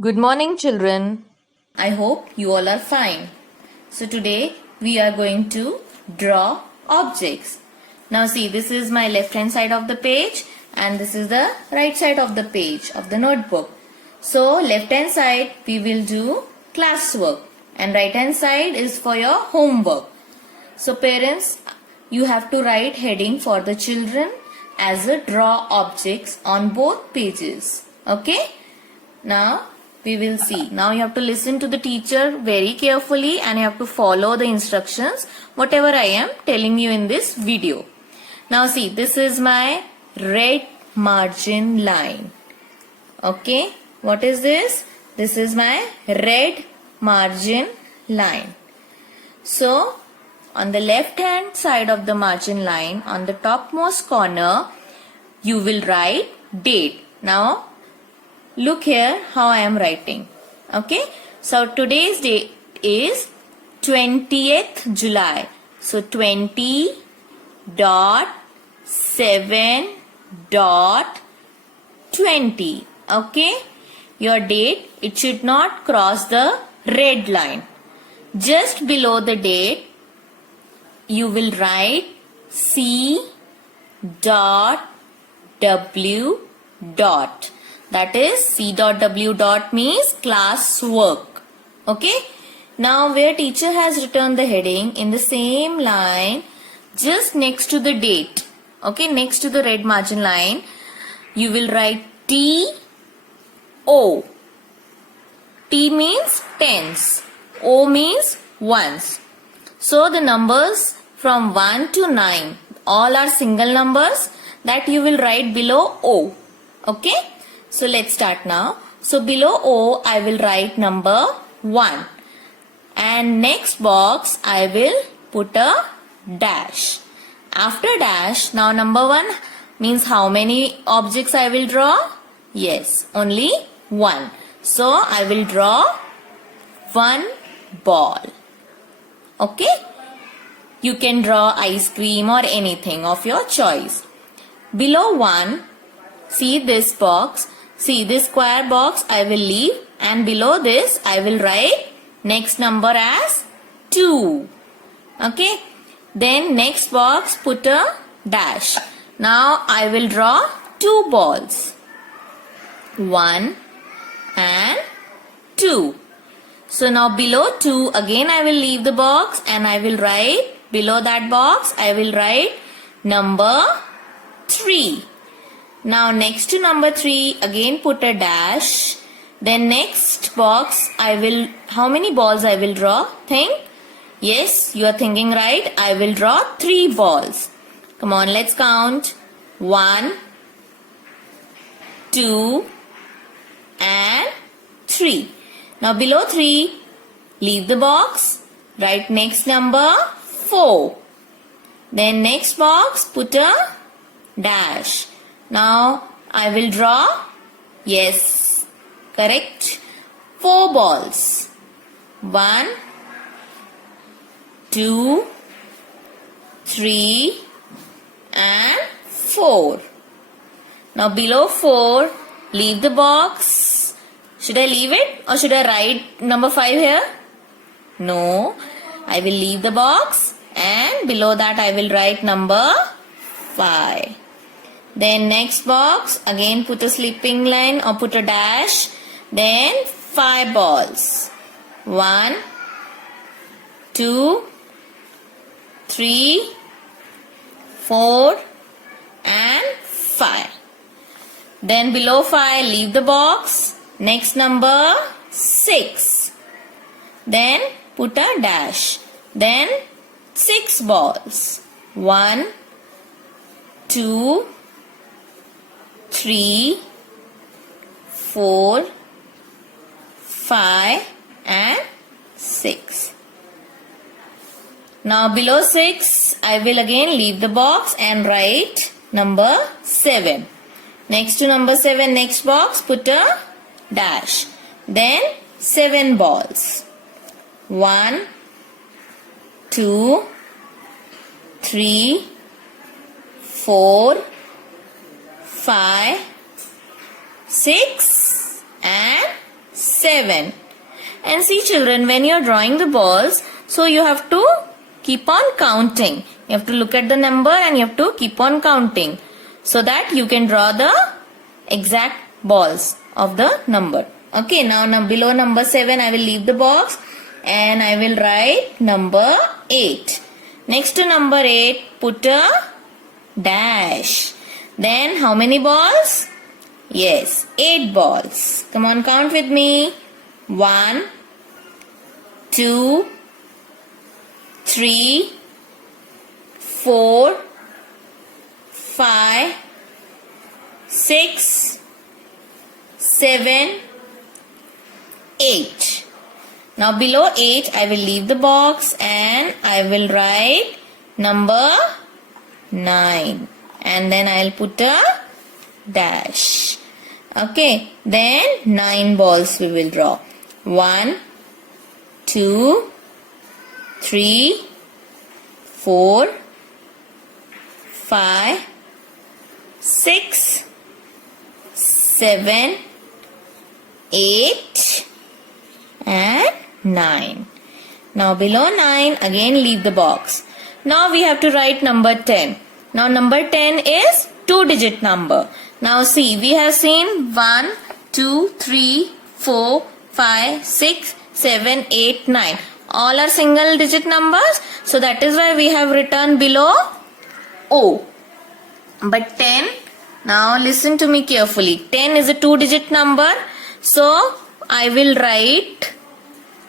Good morning, children. I hope you all are fine. So today we are going to draw objects. Now see, this is my left hand side of the page and this is the right side of the page of the notebook. So left hand side we will do classwork and right hand side is for your homework. So parents, you have to write heading for the children as a draw objects on both pages. Okay? Now we will see. Now you have to listen to the teacher very carefully and you have to follow the instructions whatever I am telling you in this video. Now see, this is my red margin line. Okay, what is this? This is my red margin line. So on the left hand side of the margin line, on the topmost corner, you will write date. Now look here how I am writing. Okay. So today's date is 20th July. So 20.7.20. Okay. Your date, it should not cross the red line. Just below the date, you will write C dot W dot. That is C dot W dot means class work. Okay. Now where teacher has written the heading in the same line just next to the date. Okay. Next to the red margin line you will write T O. T means tens. O means ones. So the numbers from 1 to 9 all are single numbers that you will write below O. Okay. So let's start now. So below O, I will write number 1. And next box, I will put a dash. After dash, now number 1 means how many objects I will draw? Yes, only 1. So I will draw 1 ball. Okay? You can draw ice cream or anything of your choice. Below 1, see this box. See this square box I will leave and below this I will write next number as 2. Okay. Then next box put a dash. Now I will draw 2 balls. 1 and 2. So now below 2 again I will leave the box and I will write below that box I will write number 3. Now next to number 3 again put a dash. Then next box I will, how many balls I will draw? Think? Yes, you are thinking right. I will draw 3 balls. Come on, let's count. 1, 2 and 3. Now below 3 leave the box. Write next number 4. Then next box put a dash. Now I will draw, yes, correct, 4 balls. 1, 2, 3 and 4. Now below 4, leave the box. Should I leave it or should I write number 5 here? No, I will leave the box and below that I will write number 5. Then next box, again put a slipping line or put a dash. Then 5 balls. 1, 2, 3, 4 and 5. Then below 5, leave the box. Next number 6. Then put a dash. Then 6 balls. 1, 2, 3, 4, 5 and 6. Now below 6, I will again leave the box and write number 7. Next to number 7, next box, put a dash. Then 7 balls. 1, 2, 3, 4, 5, 6 and 7. And see children, when you are drawing the balls, so you have to keep on counting. You have to look at the number and you have to keep on counting so that you can draw the exact balls of the number. Okay, now below number 7 I will leave the box and I will write number 8. Next to number 8, put a dash. Then how many balls? Yes, 8 balls. Come on, count with me. 1, 2, 3, 4, 5, 6, 7, 8. Now below 8 I will leave the box and I will write number 9 and then I will put a dash. Okay, then 9 balls we will draw. 1, 2, 3, 4, 5, 6, 7, 8 and 9. Now below 9 again leave the box. Now we have to write number 10. Now number 10 is 2-digit number. Now see, we have seen 1, 2, 3, 4, 5, 6, 7, 8, 9. All are single digit numbers. So that is why we have written below O. But 10, now listen to me carefully. 10 is a 2-digit number. So I will write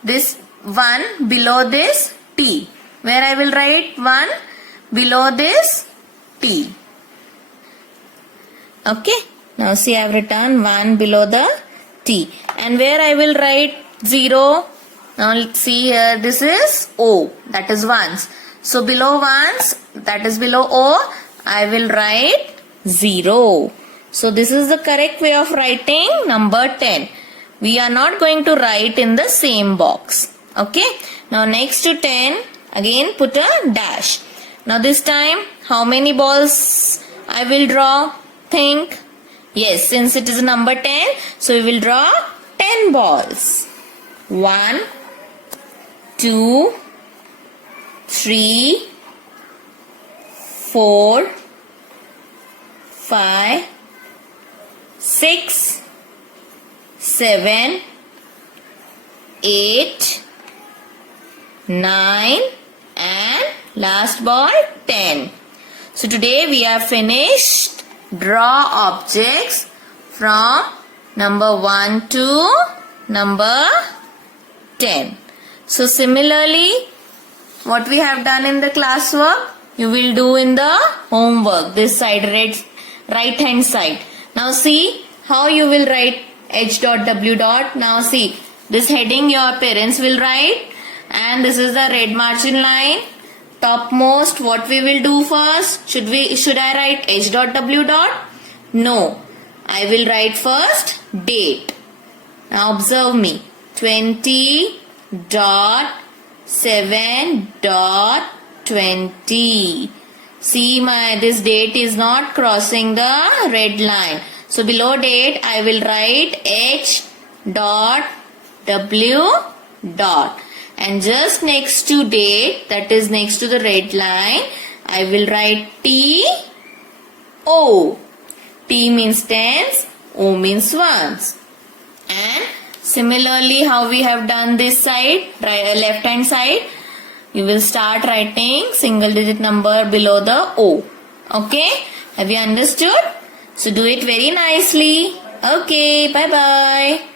this 1 below this T. Where I will write 1 below this T. Okay. Now see, I have written 1 below the T. And where I will write 0. Now let's see here. This is O. That is ones. So below ones, that is below O, I will write 0. So this is the correct way of writing number 10. We are not going to write in the same box. Okay. Now next to 10, again put a dash. Now this time, how many balls I will draw? Think. Yes, since it is number 10, so we will draw 10 balls. 1, 2, 3, 4, 5, 6, 7, 8, 9 and last ball 10. So today we have finished draw objects from number 1 to number 10. So similarly, what we have done in the classwork, you will do in the homework. This side, right hand side. Now see how you will write H dot W dot. Now see, this heading your parents will write and this is the red margin line. Topmost, what we will do first? Should I write H dot W dot? No. I will write first date. Now observe me. 20.7.20. See, this date is not crossing the red line. So below date I will write H dot W dot. And just next to date, that is next to the red line, I will write T O. T means tens, O means ones. And similarly, how we have done this side, left hand side, you will start writing single digit number below the O. Okay? Have you understood? So do it very nicely. Okay, bye bye.